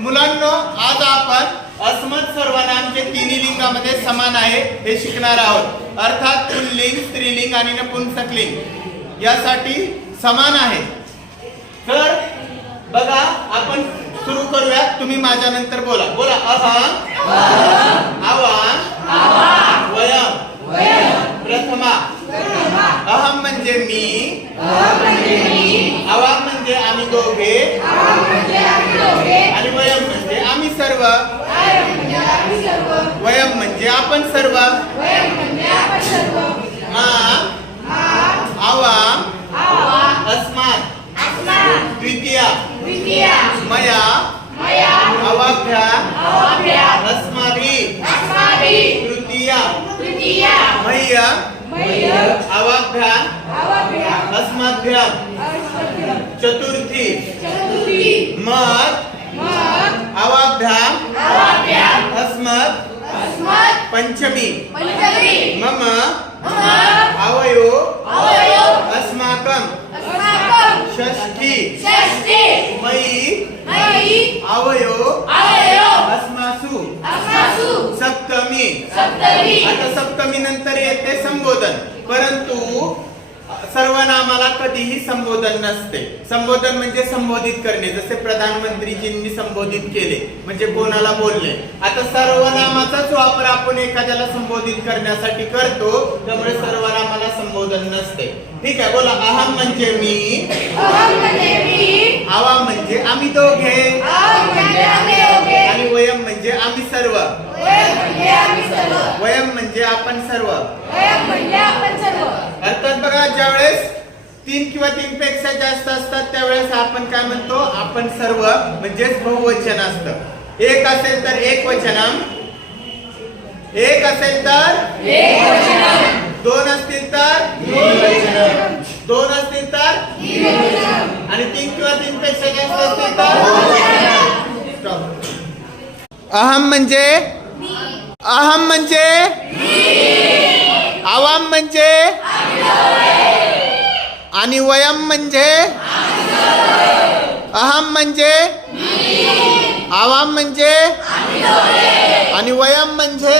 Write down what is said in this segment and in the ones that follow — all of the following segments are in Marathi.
मुलांनो, आज आपण अस्मत् सर्वनाम जे तिन्ही लिंगामध्ये समान आहे हे शिकणार आहोत. अर्थात पुल्लिंग, स्त्रीलिंग आणि नपुंसकलिंग यासाठी समान आहे. तर बघा, आपण सुरू करूया. तुम्ही माझ्या नंतर बोला. बोला. अहं, आवान, वयम, प्रथमा. अहम म्हणजे मी, आवाम म्हणजे आम्ही दोघे, आणि वयम म्हणजे आम्ही सर्व. वयम म्हणजे आपण सर्व. आवाम, अस्मात्, द्वितीया, मया, अवाभ्याम, अस्माभिः, तृतीया, मह्यम्, अवाभ्याम, अस्मभ्याम, चतुर्थी, मत्, अवाभ्याम, अस्मत्, पंचमी, मम, आवयो, अस्माकं, षष्ठी, मयि, आवयो, अस्मासु, सप्तमी. आता सप्तमी नंतर येते संबोधन, परंतु सर्वनामाला कधीही संबोधन नसते. संबोधन म्हणजे संबोधित करणे, जसे प्रधानमंत्रीजींनी संबोधित केले म्हणजे कोणाला बोलणे. आता सर्वनामाचाच वापर आपण एखाद्याला संबोधित करण्यासाठी करतो, त्यामुळे सर्वनामाला संबोधन नसते. ठीक आहे, बोला. अहम म्हणजे मी, आवाम म्हणजे आम्ही दोघे, आणि वयम म्हणजे आम्ही सर्व. वयम म्हणजे आपण सर्व. अर्थात बघा, ज्यावेळेस 3 किंवा 3 पेक्षा जास्त असतात त्यावेळेस आपण काय म्हणतो, आपण सर्व म्हणजेच बहुवचन असतं. एक असेल तर एक वचनम, एक असेल तर दोन असतील तर दोन असतील तर, आणि 3 किंवा 3 पेक्षा जास्त असतील तर. अहम म्हणजे, अहम म्हणजे, आवाम म्हणजे, आणि वयम म्हणजे, अहम म्हणजे, आवाम म्हणजे, आणि वयम म्हणजे.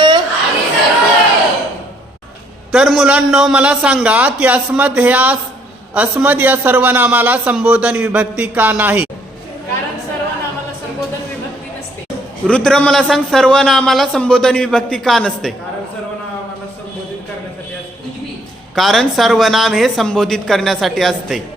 तर मुलांनो, मला सांगा की अस्मद या सर्वनामाला संबोधन विभक्ती का नाही? कारण सर्वनामाला संबोधन विभक्ती नसते. रुद्र, मला सांग, सर्वनामाला संबोधन विभक्ती का नसते? कारण सर्वनामाला संबोधित करण्यासाठी असते. कारण सर्वनाम हे संबोधित करण्यासाठी असते.